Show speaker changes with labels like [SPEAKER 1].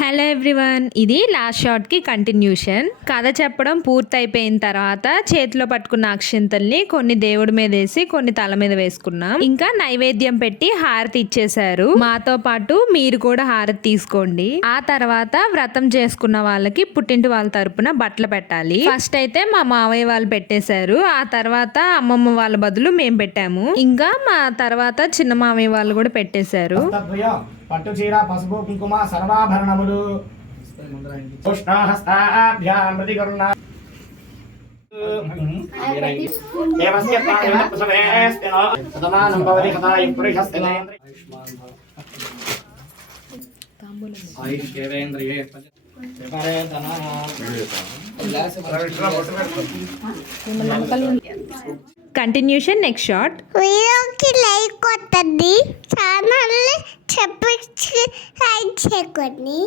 [SPEAKER 1] Hello everyone ఇది last షాట్కి continuation. కథ చెప్పడం పూర్తయిపోయిన తర్వాత చేతిలో పట్టుకున్న అక్షింతల్ని కొన్ని దేవుడి మీద వేసి కొన్ని తల మీద వేసుకున్నాం. ఇంకా నైవేద్యం పెట్టి హారతి ఇచ్చేశారు. మాతో పాటు మీరు కూడా హారతి తీసుకోండి. ఆ తర్వాత వ్రతం చేసుకున్న వాళ్ళకి పుట్టింటి వాళ్ళ తరపున బట్టలు పెట్టాలి. ఫస్ట్ అయితే మా మావయ్య వాళ్ళు పెట్టేశారు. ఆ తర్వాత అమ్మమ్మ వాళ్ళ బదులు మేము పెట్టాము. ఇంకా మా తర్వాత చిన్న మావయ్య వాళ్ళు కూడా పెట్టేశారు.
[SPEAKER 2] తద్వయం పట్టు చీర పసుపు కుంకుమ సర్వాభరణములు.
[SPEAKER 1] కంటిన్యూషన్ నెక్స్ట్ షార్ట్
[SPEAKER 3] వీడియోకి లైక్ కొట్టండి ఛానల్ని ಸಬ್ಸ್ಕ್ರೈಬ್ ಮಾಡ್ಕೊಡಿ